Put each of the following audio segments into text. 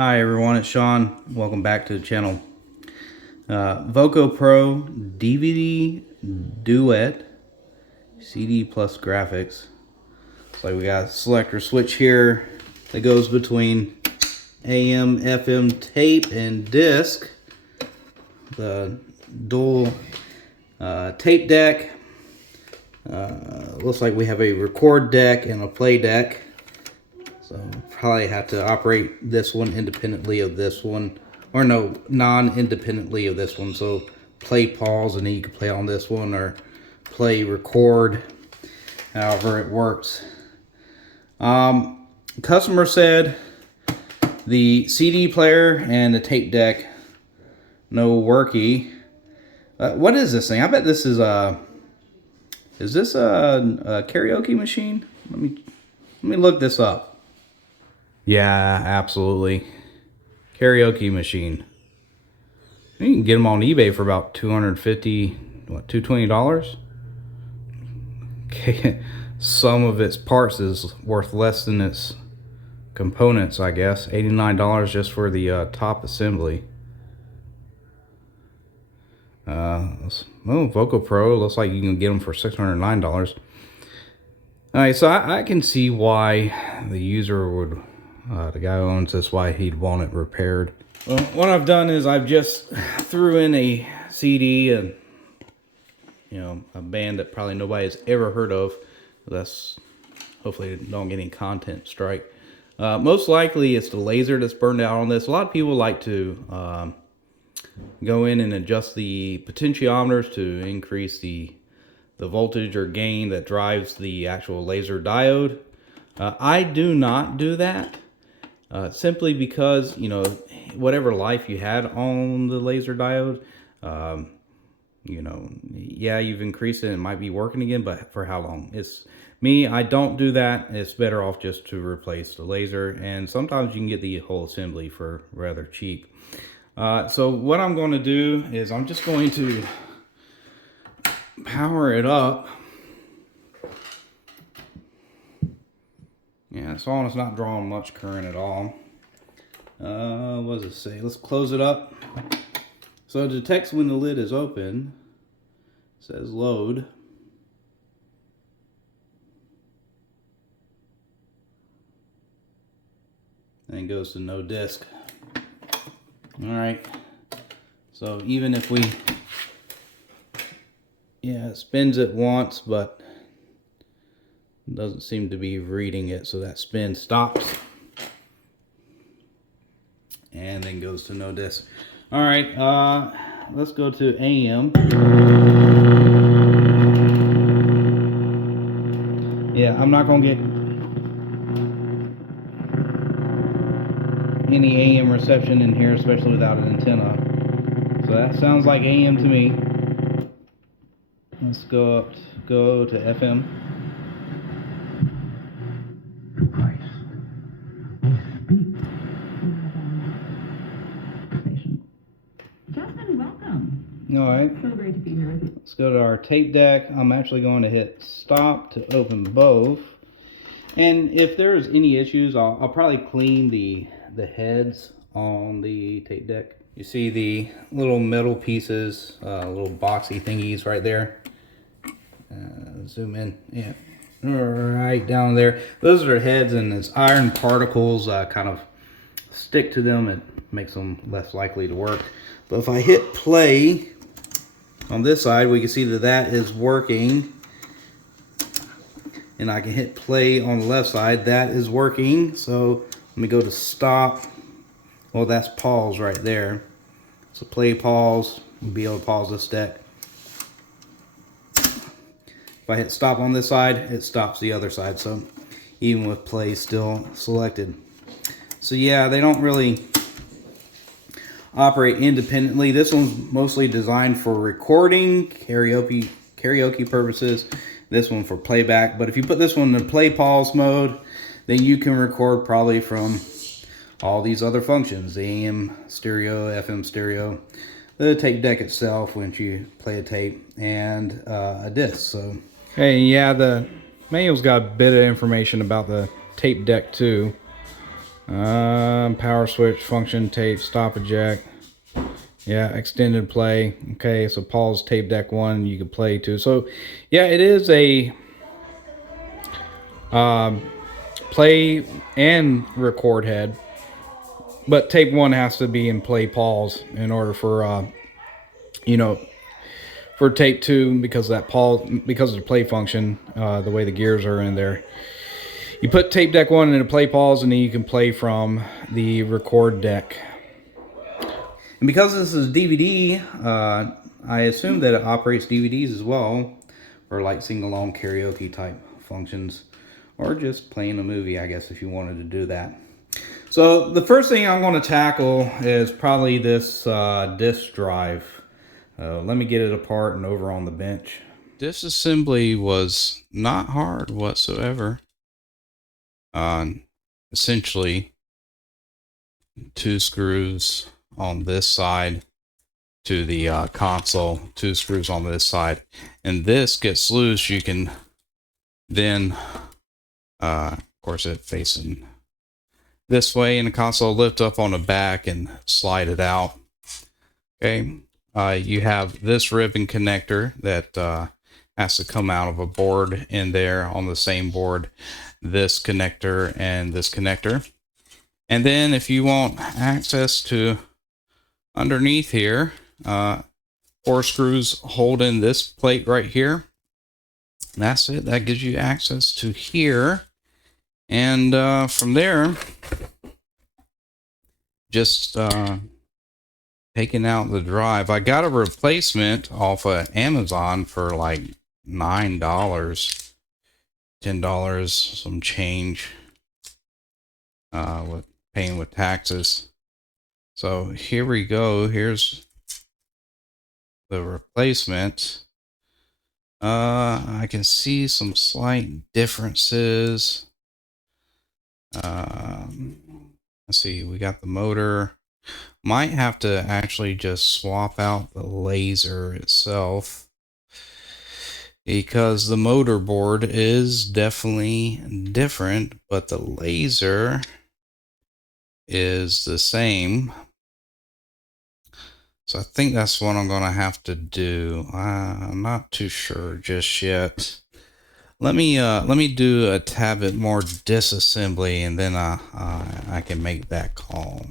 Hi everyone, it's Sean. Welcome back to the channel. Voco Pro DVD Duet CD plus graphics. So we got a selector switch here that goes between AM, FM tape and disc. The dual tape deck. Looks like we have a record deck and a play deck. So probably have to operate this one independently of this one, or no, non-independently of this one. So play, pause, and then you can play on this one, or play, record, however it works. Customer said the CD player and the tape deck no worky. What is this thing? I bet this is this a karaoke machine? Let me look this up. Yeah, absolutely. Karaoke machine. You can get them on eBay for about $220. Okay, some of its parts is worth less than its components, I guess. $89 just for the top assembly. Voco Pro looks like you can get them for $609. All right, so I can see why the user would. The guy who owns this, why he'd want it repaired. Well, what I've done is I've just threw in a CD and a band that probably nobody has ever heard of. That's hopefully don't get any content strike. Most likely it's the laser that's burned out on this. A lot of people like to go in and adjust the potentiometers to increase the voltage or gain that drives the actual laser diode. I do not do that. Simply because, whatever life you had on the laser diode, yeah, you've increased it, it might be working again, but for how long? It's me, I don't do that. It's better off just to replace the laser, and sometimes you can get the whole assembly for rather cheap. So what I'm going to do is I'm just going to power it up. Yeah, it's on. It's not drawing much current at all. What does it say? Let's close it up. So it detects when the lid is open. It says load. And it goes to no disk. Alright. So even if we... Yeah, it spins it once, but... doesn't seem to be reading it, so that spin stops and then goes to no disk. All right, let's go to AM. Yeah, I'm not gonna get any AM reception in here, especially without an antenna. So that sounds like AM to me. Let's go to FM. All right, so great to be here with you. Let's go to our tape deck. I'm actually going to hit stop to open both. And if there's any issues, I'll probably clean the heads on the tape deck. You see the little metal pieces, little boxy thingies right there. Zoom in, yeah, right down there. Those are heads, and as iron particles kind of stick to them, it makes them less likely to work. But if I hit play on this side, we can see that that is working. And I can hit play on the left side. That is working. So let me go to stop. Well, that's pause right there. So play, pause. You'll be able to pause this deck. If I hit stop on this side, it stops the other side. So even with play still selected. So yeah, they don't really operate independently. This one's mostly designed for recording, karaoke purposes. This one for playback. But if you put this one in play pause mode, then you can record probably from all these other functions: AM stereo, FM stereo, the tape deck itself once you play a tape, and a disc. So hey, yeah, the manual's got a bit of information about the tape deck too. Power switch, function, tape, stop, eject. Yeah, extended play. Okay, so pause, tape deck 1, you can play too. So yeah, it is a play and record head, but tape 1 has to be in play pause in order for you know, for tape 2, because of that pause, because of the play function, the way the gears are in there. You put tape deck 1 in a play pause, and then you can play from the record deck. And because this is DVD, I assume that it operates DVDs as well, for like sing-along karaoke type functions, or just playing a movie, I guess, if you wanted to do that. So the first thing I'm going to tackle is probably this disk drive. Let me get it apart and over on the bench. Disassembly was not hard whatsoever. Essentially, 2 screws on this side to the console, 2 screws on this side, and this gets loose. You can then, of course, it facing this way, and the console lift up on the back and slide it out. Okay, you have this ribbon connector that has to come out of a board in there on the same board, this connector and this connector. And then if you want access to underneath here, 4 screws hold in this plate right here. That's it. That gives you access to here. And from there, just taking out the drive. I got a replacement off of Amazon for like $9, $10, some change, with paying with taxes. So here we go. Here's the replacement. I can see some slight differences. Let's see, we got the motor. Might have to actually just swap out the laser itself, because the motor board is definitely different, but the laser is the same. So I think that's what I'm going to have to do. I'm not too sure just yet. Let me do a tad bit more disassembly, and then I can make that call.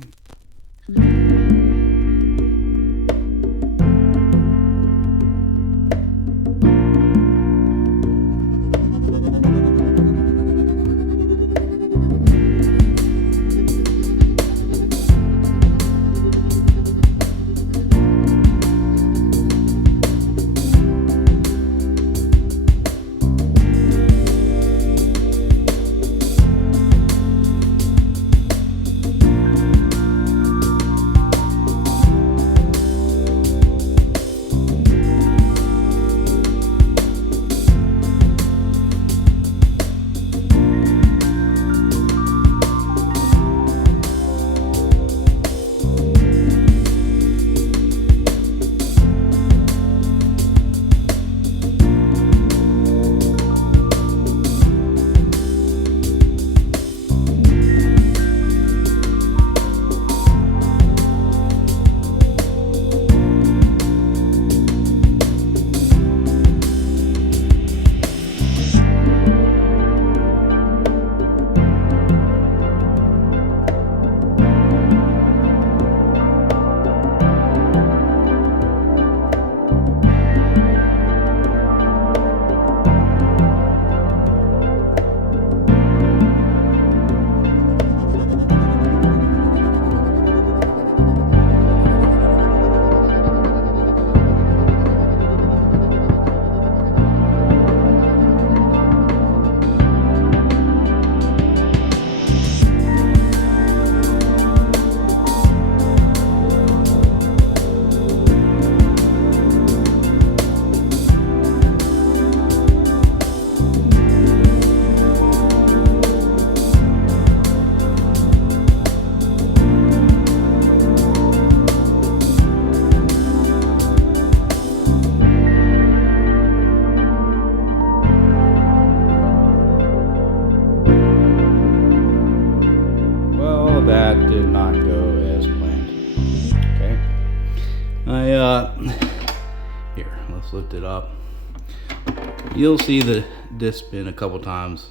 you'll see the disc spin a couple times,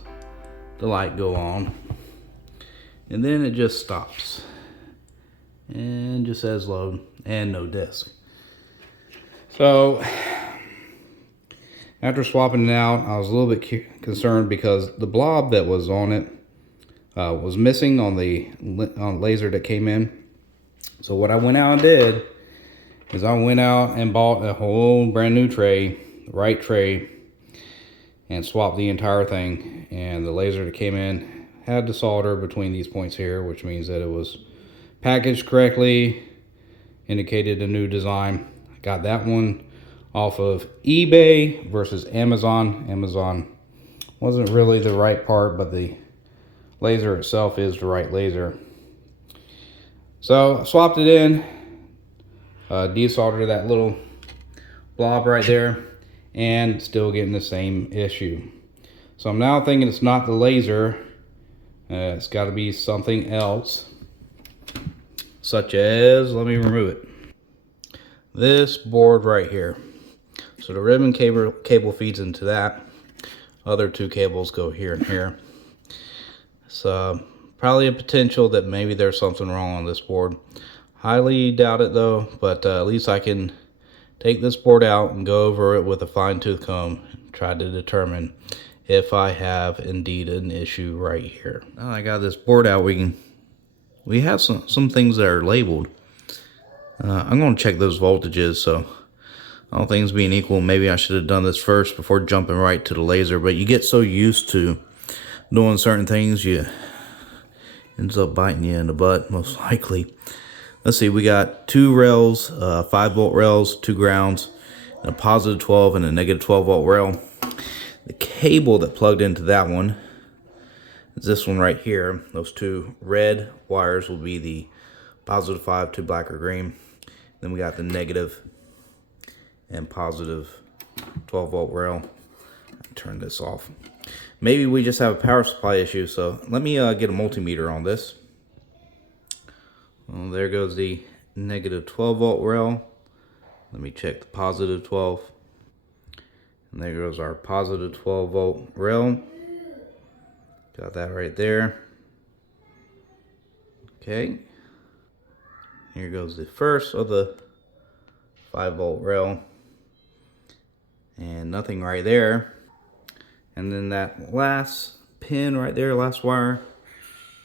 the light go on, and then it just stops and just says load and no disc. So after swapping it out, I was a little bit concerned because the blob that was on it was missing on the laser that came in. So what I went out and did is I went out and bought a whole brand new tray, the right tray, and swapped the entire thing. And the laser that came in had the solder between these points here, which means that it was packaged correctly, indicated a new design. I got that one off of eBay versus Amazon. Amazon wasn't really the right part, but the laser itself is the right laser. So I swapped it in, desoldered that little blob right there, and still getting the same issue. So I'm now thinking it's not the laser, it's got to be something else, such as, let me remove it, this board right here. So the ribbon cable feeds into that. Other two cables go here and here. So probably a potential that maybe there's something wrong on this board. Highly doubt it though, but at least I can take this board out and go over it with a fine-tooth comb and try to determine if I have indeed an issue right here. Now I got this board out, we have some things that are labeled. I'm going to check those voltages, so all things being equal, maybe I should have done this first before jumping right to the laser, but you get so used to doing certain things, you ends up biting you in the butt, most likely. Let's see, we got two rails, 5-volt rails, two grounds, and a positive 12 and a negative 12-volt rail. The cable that plugged into that one is this one right here. Those two red wires will be the positive 5 to black or green. Then we got the negative and positive 12-volt rail. Turn this off. Maybe we just have a power supply issue, so let me get a multimeter on this. Well, there goes the negative 12-volt rail. Let me check the positive 12. And there goes our positive 12-volt rail. Got that right there. Okay. Here goes the first of the 5-volt rail. And nothing right there. And then that last pin right there, last wire.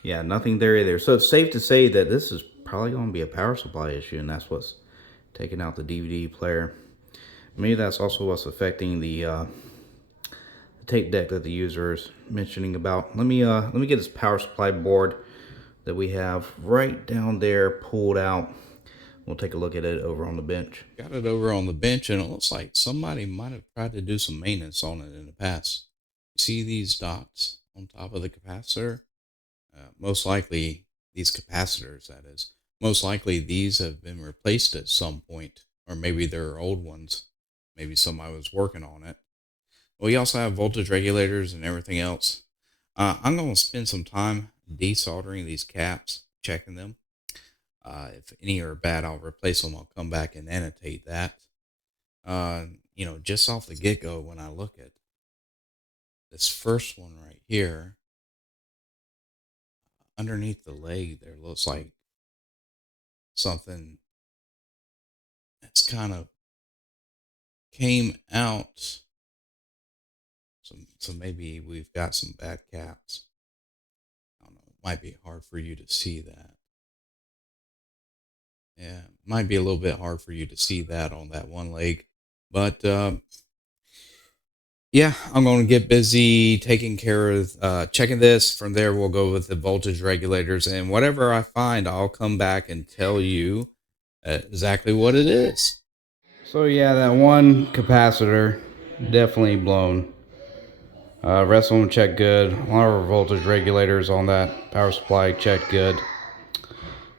Yeah, nothing there either. So it's safe to say that this is probably going to be a power supply issue, and that's what's taking out the DVD player. Maybe that's also what's affecting the tape deck that the user is mentioning about. Let me get this power supply board that we have right down there pulled out. We'll take a look at it over on the bench. Got it over on the bench, and it looks like somebody might have tried to do some maintenance on it in the past. See these dots on top of the capacitor? Most likely, these capacitors, that is, most likely these have been replaced at some point, or maybe they're old ones. Maybe somebody was working on it. We also have voltage regulators and everything else. I'm going to spend some time desoldering these caps, checking them. If any are bad, I'll replace them. I'll come back and annotate that. You know, just off the get-go, when I look at this first one right here, underneath the leg there looks like something that's kind of came out. So maybe we've got some bad caps. I don't know. It might be hard for you to see that. Yeah, it might be a little bit hard for you to see that on that one leg. But yeah, I'm going to get busy taking care of checking this. From there, we'll go with the voltage regulators. And whatever I find, I'll come back and tell you exactly what it is. So yeah, that one capacitor definitely blown. Rest of them check good. A lot of our voltage regulators on that power supply check good.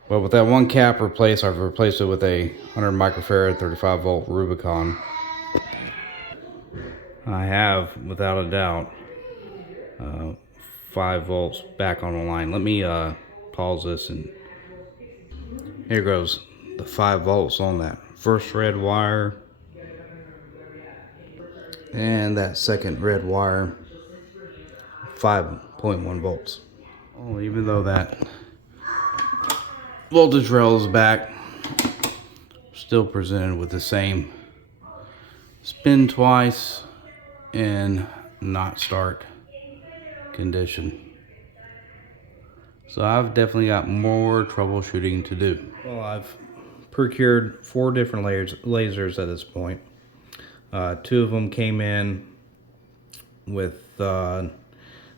But with that one cap replaced, I've replaced it with a 100 microfarad 35-volt Rubicon. I have, without a doubt, 5 volts back on the line. Let me pause this, and here goes the 5 volts on that first red wire. And that second red wire, 5.1 volts. Oh, even though that voltage rail is back, still presented with the same spin twice and not start condition. So I've definitely got more troubleshooting to do. Well, I've procured 4 different lasers at this point. 2 of them came in with a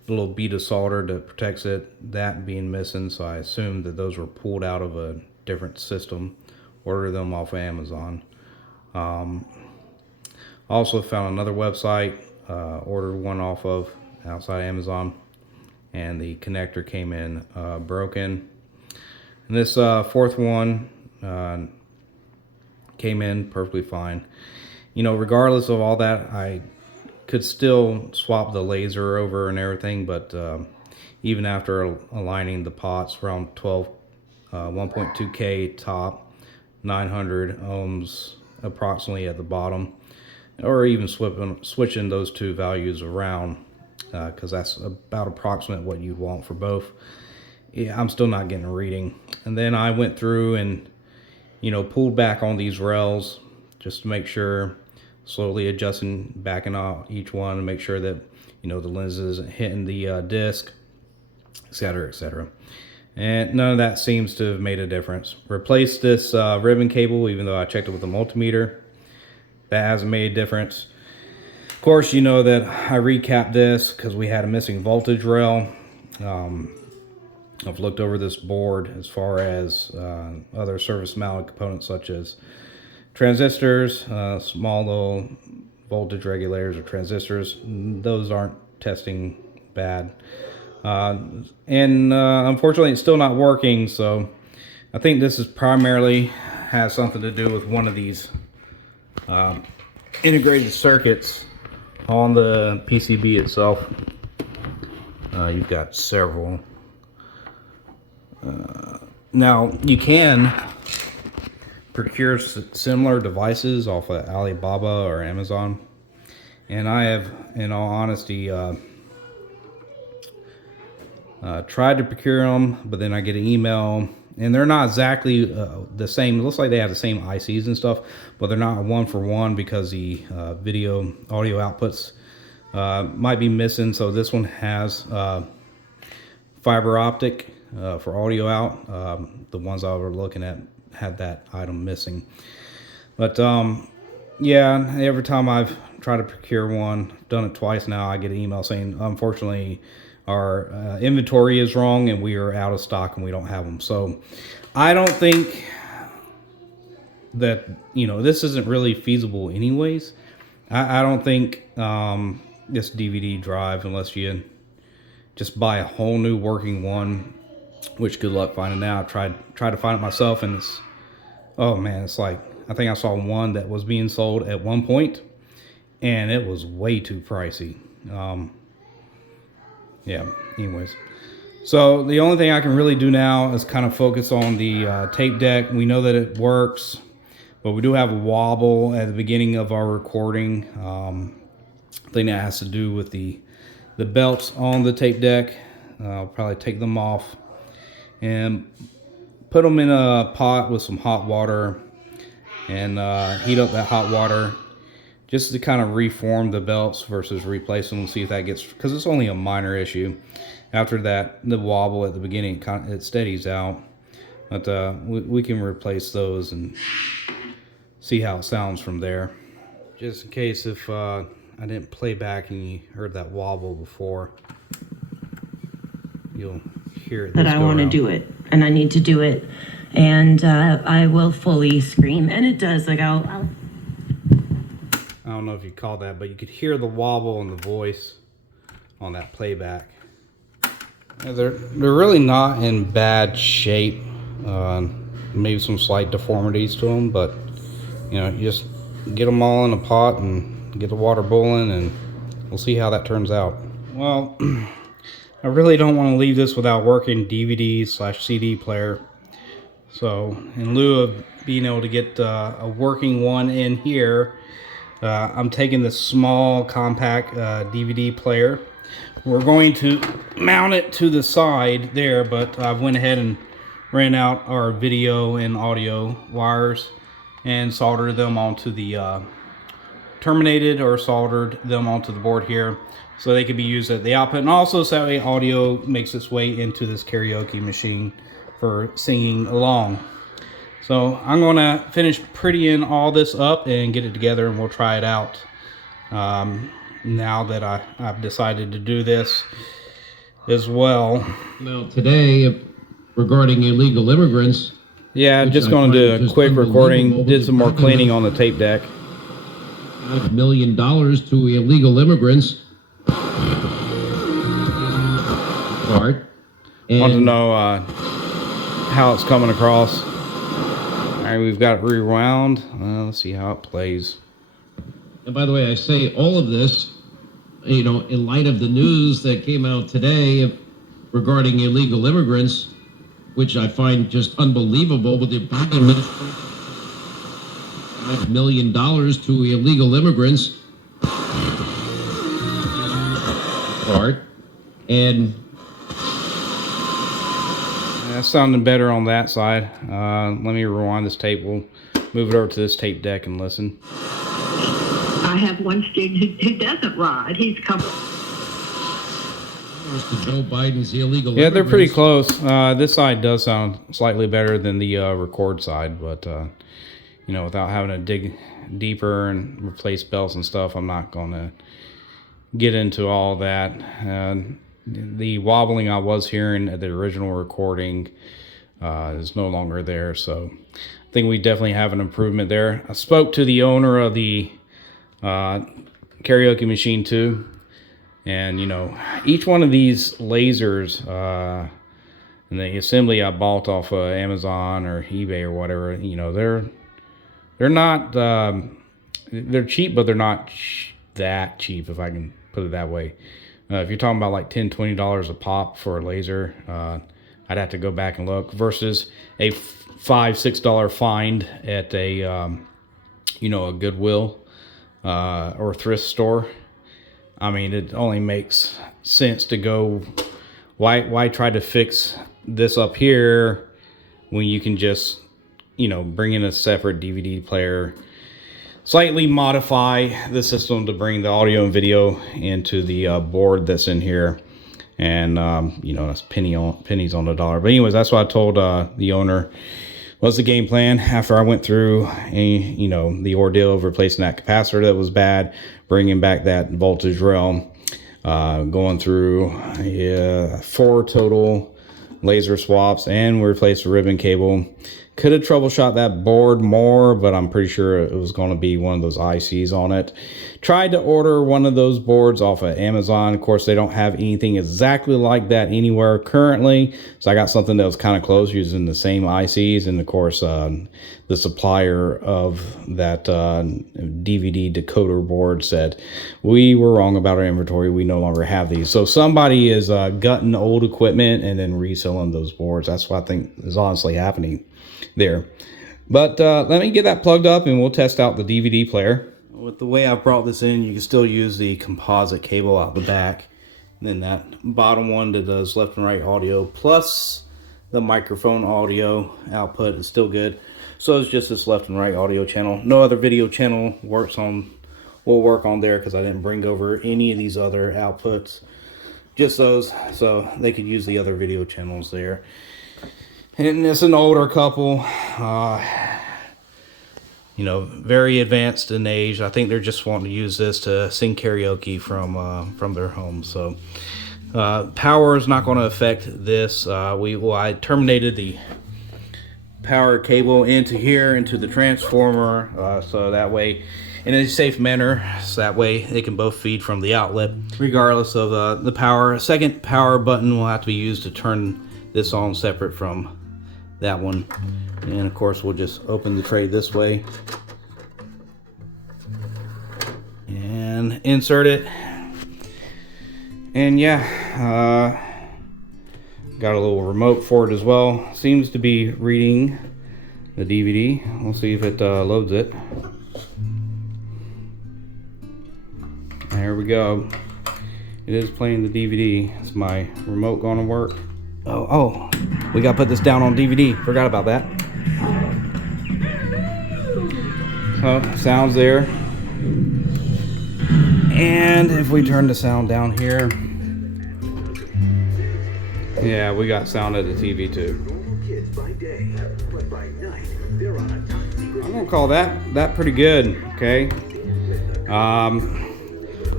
little bead of solder that protects it, that being missing, so I assumed that those were pulled out of a different system. Ordered them off of Amazon. Also found another website, ordered one off of outside Amazon, and the connector came in broken. And this 4th one came in perfectly fine. You know, regardless of all that, I could still swap the laser over and everything, but even after aligning the pots around 12, 1.2K top, 900 ohms approximately at the bottom, or even switching those 2 values around, because that's about approximate what you'd want for both. Yeah, I'm still not getting a reading. And then I went through and, you know, pulled back on these rails just to make sure, slowly adjusting, backing out each one to make sure that, you know, the lens isn't hitting the disc, etc., etc. And none of that seems to have made a difference. Replaced this ribbon cable, even though I checked it with the multimeter. That hasn't made a difference. Of course, you know that I recapped this because we had a missing voltage rail. I've looked over this board as far as other surface mounted components such as transistors, small little voltage regulators or transistors. Those aren't testing bad. Unfortunately, it's still not working, so I think this is primarily has something to do with one of these integrated circuits on the PCB itself. You've got several. Now, you can procure similar devices off of Alibaba or Amazon, and I have, in all honesty, tried to procure them, but then I get an email, and they're not exactly the same. It looks like they have the same ICs and stuff, but they're not 1-for-1 because the audio outputs might be missing. So this one has fiber optic for audio out. The ones I was looking at had that item missing. But yeah, every time I've tried to procure one, done it twice now, I get an email saying, unfortunately, our inventory is wrong and we are out of stock and we don't have them. So I don't think that, you know, this isn't really feasible anyways. I don't think this DVD drive, unless you just buy a whole new working one, which good luck finding out. Tried to find it myself, and it's, oh man, it's like, I think I saw one that was being sold at one point and it was way too pricey. Yeah, anyways. So the only thing I can really do now is kind of focus on the tape deck. We know that it works, but we do have a wobble at the beginning of our recording. I think that has to do with the belts on the tape deck. I'll probably take them off and put them in a pot with some hot water and heat up that hot water just to kind of reform the belts versus replace them. See if that gets, because it's only a minor issue. After that, the wobble at the beginning, it steadies out. But we can replace those and see how it sounds from there. Just in case if I didn't play back and you heard that wobble before, you'll hear it. That I want to do it, and I need to do it, and I will fully scream, and it does. Like I'll I don't know if you caught that, but you could hear the wobble in the voice on that playback. Yeah, they're really not in bad shape. Maybe some slight deformities to them, but you know, you just get them all in a pot and get the water boiling, and we'll see how that turns out. Well, I really don't want to leave this without working DVD/CD player. So in lieu of being able to get a working one in here, I'm taking this small compact DVD player. We're going to mount it to the side there, but I went ahead and ran out our video and audio wires and soldered them onto the terminated or soldered them onto the board here so they could be used at the output, and also so that way audio makes its way into this karaoke machine for singing along. So I'm going to finish prettying all this up and get it together, and we'll try it out now that I've decided to do this as well. Now today, regarding illegal immigrants. Yeah, I'm just going to do a quick recording, did some more cleaning on the tape deck. $5 million to illegal immigrants. Want to know how it's coming across. All right, we've got it rewound. Let's see how it plays. And by the way, I say all of this, you know, in light of the news that came out today regarding illegal immigrants, which I find just unbelievable with the Biden administration. $5 million to illegal immigrants. And that's sounding better on that side. Let me rewind this tape. We'll move it over to this tape deck and listen. I have one student who doesn't ride. He's come. Joe Biden's illegal. Yeah, they're pretty close. This side does sound slightly better than the record side, but you know, without having to dig deeper and replace belts and stuff, I'm not going to get into all that. The wobbling I was hearing at the original recording is no longer there, so I think we definitely have an improvement there. I spoke to the owner of the karaoke machine too, and you know, each one of these lasers and the assembly I bought off of Amazon or eBay or whatever, you know, they're not they're cheap, but they're not that cheap, if I can put it that way. If you're talking about like $10-20 a pop for a laser, I'd have to go back and look, versus a $5-6 find at a you know, a Goodwill or thrift store. I mean, it only makes sense to go, why try to fix this up here when you can just, you know, bring in a separate DVD player, slightly modify the system to bring the audio and video into the board that's in here, and you know, it's pennies on the dollar. But anyways, that's what I told the owner was the game plan after I went through you know, the ordeal of replacing that capacitor that was bad, bringing back that voltage rail, going through 4 total laser swaps, and we replaced the ribbon cable. Could have troubleshot that board more, but I'm pretty sure it was going to be one of those ICs on it. Tried to order one of those boards off of Amazon. Of course, they don't have anything exactly like that anywhere currently. So I got something that was kind of close using the same ICs. And of course, the supplier of that DVD decoder board said, we were wrong about our inventory. We no longer have these. So somebody is gutting old equipment and then reselling those boards. That's what I think is honestly happening there. But let me get that plugged up and we'll test out the DVD player. With the way I brought this in, you can still use the composite cable out the back, and then that bottom one that does left and right audio plus the microphone audio output is still good. So it's just this left and right audio channel. No other video channel will work on there because I didn't bring over any of these other outputs, just those, so they could use the other video channels there. And it's an older couple, you know, very advanced in age. I think they're just wanting to use this to sing karaoke from their home. So power is not going to affect this. I terminated the power cable into here, into the transformer, so that way, in a safe manner, so that way they can both feed from the outlet, regardless of the power. A second power button will have to be used to turn this on separate from that one. And of course, we'll just open the tray this way and insert it. And yeah, got a little remote for it as well. Seems to be reading the DVD. We'll see if it loads it. here we go. It is playing the DVD. Is my remote going to work? Oh, we got to put this down on DVD. Forgot about that. So, sound's there. And if we turn the sound down here, yeah, we got sound at the TV too. I'm gonna call that pretty good. Okay.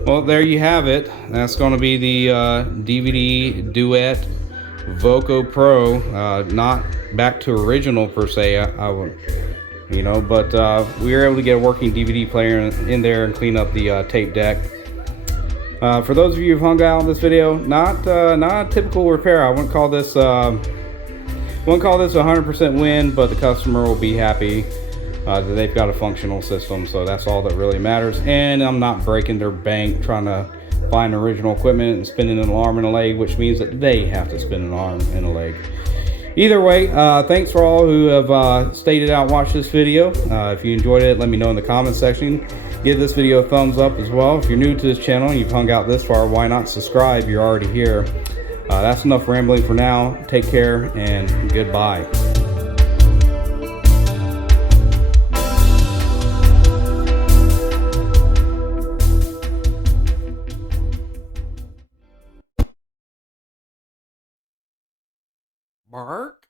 Well, there you have it. That's going to be the DVD Duet Voco Pro. Not back to original per se. I would, you know, but we were able to get a working DVD player in there and clean up the tape deck. For those of you who've hung out in this video, not a typical repair. I wouldn't call this 100% win, but the customer will be happy that they've got a functional system. So that's all that really matters. And I'm not breaking their bank trying to find original equipment and spinning an arm and a leg, which means that they have to spin an arm and a leg. Either way, thanks for all who have stayed it out and watched this video. If you enjoyed it, let me know in the comments section. Give this video a thumbs up as well. If you're new to this channel and you've hung out this far, why not subscribe? You're already here. That's enough rambling for now. Take care and goodbye. Bark.